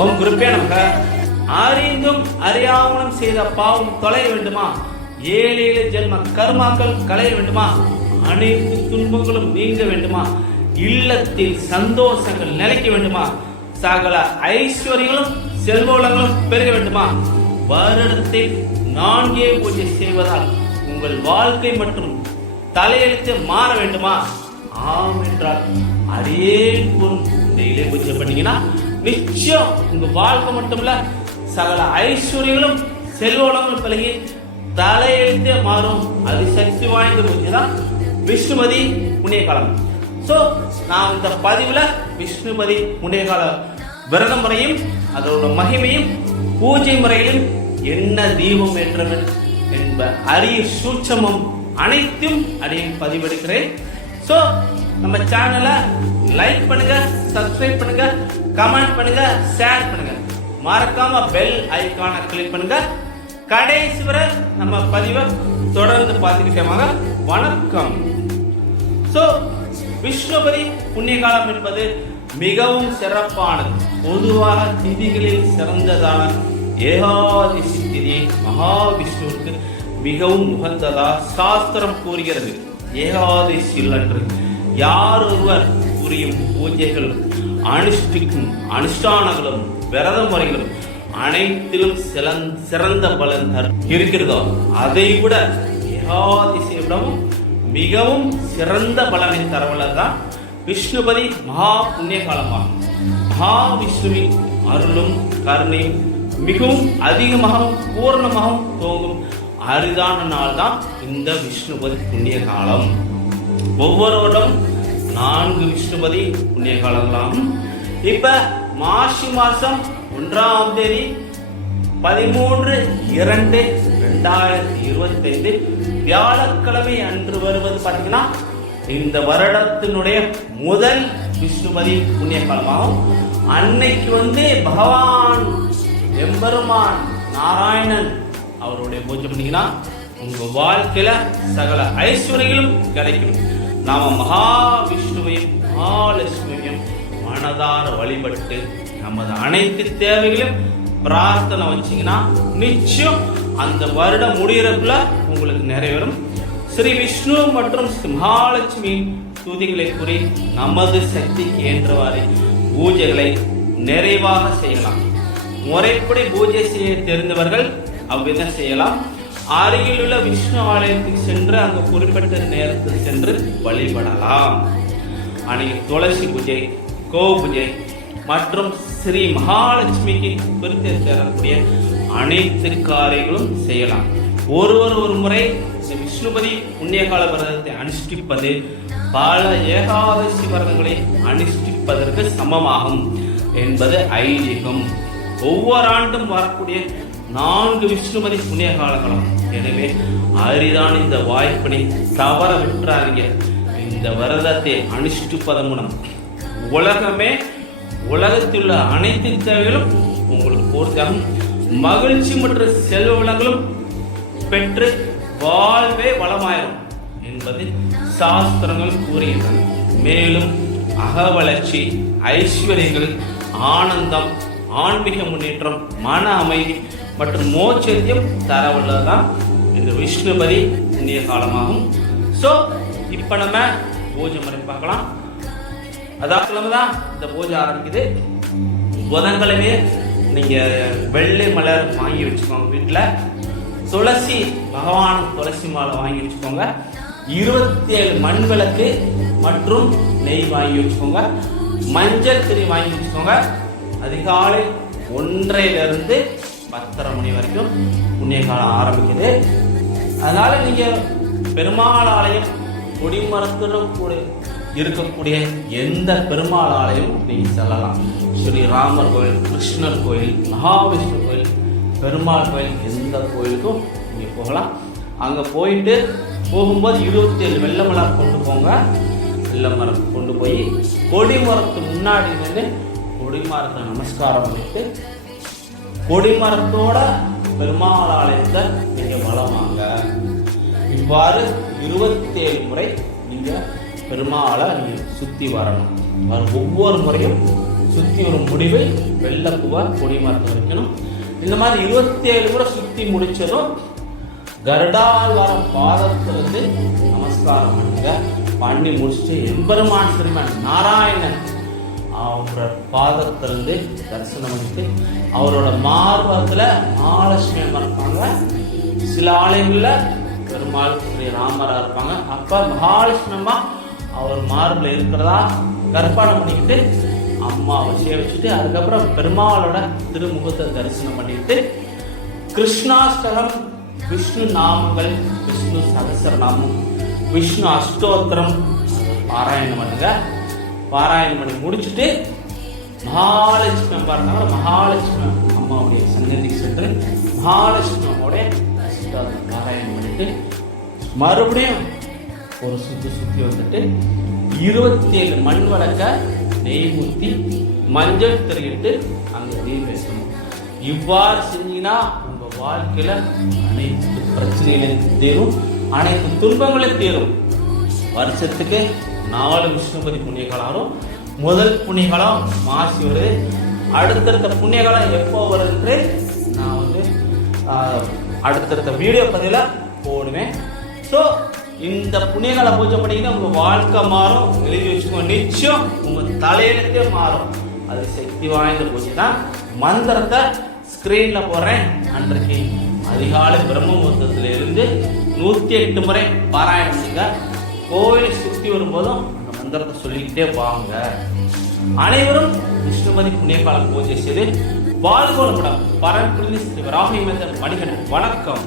உம் குறிப்பே நமக்கு அறிந்தும் அறியாமலும் செய்த பாவம் தொலைய வேண்டுமா? 7 ஜென்ம கர்மாக்கள் களைய வேண்டுமா? அனைத்து துன்பங்களும் நீங்க வேண்டுமா? இல்லத்தில் சந்தோஷங்கள் நிலைக்க வேண்டுமா? சகல ஐஸ்வர்யங்களும் செல்வங்களும் பெருக வேண்டுமா? வருடத்தில் 4 பூஜை செய்வதால் உங்கள் வாழ்க்கை மற்றும் தலையெழுத்து மாற வேண்டுமா? ஆம் என்றால் அடியே டெய்லி பூஜை பண்ணீங்கன்னா நிச்சயம் உங்க வாழ்க்கை மட்டுமல்ல சகல ஐஸ்வர்யங்களும் செல்வங்களும் பழகி தலையெழுத்தே மாறும். அது சக்தி வாய்ந்த பூஜை தான் விஷ்ணுபதி புண்ணிய காலம். சோ நான் இந்த பதிவுல விஷ்ணுபதி புண்ணிய கால விரத முறையும் அதோட மகிமையும் பூஜை முறையிலும் என்ன தீபம் என்றவன் என்ப அரிய சூட்சமும் அனைத்தும் அடியும் பதிவெடுக்கிறேன். சோ நம்ம சேனலை லைக் பண்ணுங்க, சப்ஸ்கிரைப் பண்ணுங்க, கமெண்ட் பண்ணுங்க, ஷேர் பண்ணுங்க, மறக்காம பெல் ஐகானை கிளிக் பண்ணுங்க. கடைசி வரை நம்ம பதிவை தொடர்ந்து பார்த்துக்கிட்டே வணக்கம். சோ விஷ்ணுபதி புண்ணிய காலம் என்பது மிகவும் சிறப்பானது. பொதுவாக திதிகளில் சிறந்ததான ஏகாதசி திதி மகாவிஷ்ணுவுக்கு மிகவும் உகந்ததா சாஸ்திரம் கூறுகிறது. ஏகாதசி அன்று யார் ஒருவர் புரியும் பூஜைகளும் அனுஷ்டிக்கும் அனுஷ்டானங்களும் விரத முறைகளும் அனைத்திலும் சிறந்த பலன் இருக்கிறதோ அதை விட ஏகாதசியிடமும் மிகவும் சிறந்த பலனை தரவல்லதான் விஷ்ணுபதி மகா புண்ணிய காலமாகும். மகாவிஷ்ணுவின் அருளும் கருணையும் மிகவும் அதிகமாகவும் பூர்ணமாகவும் தோங்கும் அரிதான நாள் தான் இந்த விஷ்ணுபதி புண்ணிய காலம். ஒவ்வொருவரும் 4 விஷ்ணுபதி புண்ணிய காலங்களாகும். இப்ப மாசி மாசம் 1ஆம் தேதி 13/2/2025 வியாழக்கிழமை அன்று வருவது பார்த்தீங்கன்னா இந்த வருடத்தினுடைய முதல் விஷ்ணுபதி புண்ணிய காலமாகும். அன்னைக்கு பகவான் எம்பெருமான் நாராயணன் அவருடைய பூஜை பண்ணீங்கன்னா உங்க வாழ்க்கையில சகல ஐஸ்வர்யங்களும் கிடைக்கும். நாம மகாவிஷ்ணுவையும் மகாலட்சுமியையும் மனதார வழிபட்டு நமது அனைத்து தேவைகளையும் பிரார்த்தனை வச்சீங்கன்னா நிச்சயம் அந்த வருடம் முடிகிறதுக்குள்ள உங்களுக்கு நிறைவேறும். ஸ்ரீ விஷ்ணு மற்றும் மகாலட்சுமியின் துதிகளை கூறி நமது சக்திக்கு ஏற்றவாறு பூஜைகளை நிறைவாக செய்யலாம். முறைப்படி பூஜை செய்ய தெரிந்தவர்கள் அவ்விதம் செய்யலாம். அருகில் உள்ள விஷ்ணு ஆலயத்துக்கு சென்று அங்கு குறிப்பிட்ட நேரத்தில் சென்று வழிபடலாம். அன்னைக்கு துளசி பூஜை, கோ பூஜை மற்றும் ஸ்ரீ மகாலட்சுமிக்கு குறித்து தரக்கூடிய அனைத்து காரியங்களும் செய்யலாம். ஒரு முறை இந்த விஷ்ணுபதி புண்ணிய கால விரதத்தை அனுஷ்டிப்பது பல ஏகாதசி விரதங்களை அனுஷ்டிப்பதற்கு சமமாகும் என்பது ஐதீகம். ஒவ்வொரு ஆண்டும் வரக்கூடிய 4 விஷ்ணுபதி புண்ணிய காலங்களும். எனவே அரிதான இந்த வாய்ப்பினை தவற விட்டுறாதீங்க. இந்த விரதத்தை அனுஷ்டிப்பதன் மூலம் உலகத்தில் உள்ள அனைத்து தேவைகளும் உங்களுக்கு பூர்த்தியாகும். மகிழ்ச்சி மற்றும் செல்வ வளங்களும் பெற்று வாழ்வே வளமாயிரும் என்பது சாஸ்திரங்கள் கூறுகின்றன. மேலும் அகவளர்ச்சி, ஐஸ்வர்யங்கள், ஆனந்தம், ஆன்மீக முன்னேற்றம், மன அமைதி மற்றும் மோட்சத்தையும் தரவுள்ளதுதான் இந்த விஷ்ணுபதி புண்ணிய காலமாகும். ஸோ இப்போ நம்ம பூஜை முறை பார்க்கலாம். அதாவது தான் இந்த பூஜை ஆரம்பிக்குது. புதன்கிழமையே நீங்கள் வெள்ளை மலர் வாங்கி வச்சுக்கோங்க. வீட்டில் துளசி பகவான் துளசி மாலை வாங்கி வச்சுக்கோங்க. 27 மண் விளக்கு மற்றும் நெய் வாங்கி வச்சுக்கோங்க. மஞ்சள் திரி வாங்கி வச்சுக்கோங்க. அதிகாலை 1:30 10:30 மணி வரைக்கும் புண்ணிய காலம் ஆரம்பிக்குது. அதனால நீங்க பெருமாள் ஆலயம் கொடிமரத்துடன் கூட இருக்கக்கூடிய எந்த பெருமாள் ஆலயம் நீங்க செல்லலாம். ஸ்ரீ ராமர் கோயில், கிருஷ்ணர் கோயில், மகாவிஷ்ணு கோயில், பெருமாள் கோயில், எந்த கோயிலுக்கும் நீங்க போகலாம். அங்க போகும்போது 27 வெள்ளை மலர் கொண்டு போங்க. வெள்ளை மரம் கொண்டு போய் கொடிமரத்துக்கு முன்னாடி நின்று கொடிமரத்தை நமஸ்காரம் பண்ணிட்டு கொடிமரத்தோட பெருமாள் ஆலயத்தை நீங்க வளமாங்க. இவ்வாறு 27 முறை நீங்க பெருமாளை நீங்க சுத்தி வரணும். ஒவ்வொரு முறையும் சுற்றி ஒரு முடிவு வெள்ளைப்பூவா கொடி மரத்தில் வைக்கணும். இந்த மாதிரி 27 முறை சுற்றி முடிச்சதும் கருடாழ்வார பாதத்திலிருந்து நமஸ்காரம் பண்ணுங்க. பண்ணி முடிச்சுட்டு எம்பெருமான் திருமன் நாராயணன் அவரோட பாதத்திலிருந்து தரிசனம் பண்ணிட்டு அவரோட மார்பகத்தில் மகாலட்சுமி அம்மா இருப்பாங்க. சில ஆலயங்களில் பெருமாள் ஸ்ரீ ராமரா இருப்பாங்க. அப்போ மகாலட்சுமி அம்மா அவர் மார்பில் இருக்கிறதா கற்பனை பண்ணிக்கிட்டு அம்மாவை சேவிச்சுட்டு அதுக்கப்புறம் பெருமாளோட திருமுகத்தை தரிசனம் பண்ணிட்டு கிருஷ்ணாஷ்டகம், விஷ்ணு நாமங்கள், விஷ்ணு சகஸ்ரநாமம், விஷ்ணு அஷ்டோத்திரம் பாராயணம் பண்ணுங்க. பாராயணம் பண்ணி முடிச்சுட்டு மகாலட்சுமி அம்மா இருந்தாங்க, மகாலட்சுமி அம்மாவுடைய சன்னதிக்கு சென்று மகாலட்சுமி அம்மாவுடைய அஷ்டோத்திரம் பாராயணம் பண்ணிட்டு மறுபடியும் ஒரு சுற்றி வந்துட்டு 27 மண் வழக்க நெய் ஊற்றி மஞ்சள் திரையிட்டு அங்கே நெய் பேசணும். இவ்வாறு செஞ்சீங்கன்னா உங்கள் வாழ்க்கையில் அனைத்து பிரச்சனைகளையும் தீரும், அனைத்து துன்பங்களையும் தீரும். வருஷத்துக்கு 4 விஷ்ணுபதி புண்ணியகாலம் வரும். முதல் புண்ணியகாலம் மாசி வருது. அடுத்தடுத்த புண்ணியகாலம் எப்போ வருது நான் அடுத்தடுத்த வீடியோ பதிவில் போடுவேன். ஸோ இந்த புண்ணியகால பூஜை பண்ணிங்கன்னா உங்கள் வாழ்க்கை மாறும். எழுதி வச்சுக்கோங்க, நிச்சயம் உங்கள் தலையிலே மாறும். அது சக்தி வாய்ந்த பூஜை தான். மந்திரத்தை ஸ்க்ரீனில் போடுறேன். அன்றைக்கு அதிகாலை பிரம்ம முகூர்த்தத்தில் இருந்து 108 முறை பாராயணம் செய்யுங்க. கோவிலை சுற்றி வரும்போதும் அந்த மந்திரத்தை சொல்லிக்கிட்டே வாங்க. அனைவரும் விஷ்ணுபதி புண்ணியகால பூஜை செய்து வாழ்வோம். பரம்புரிந்து ஸ்ரீ வராகி மனிதன் மணிகண்டன். வணக்கம்.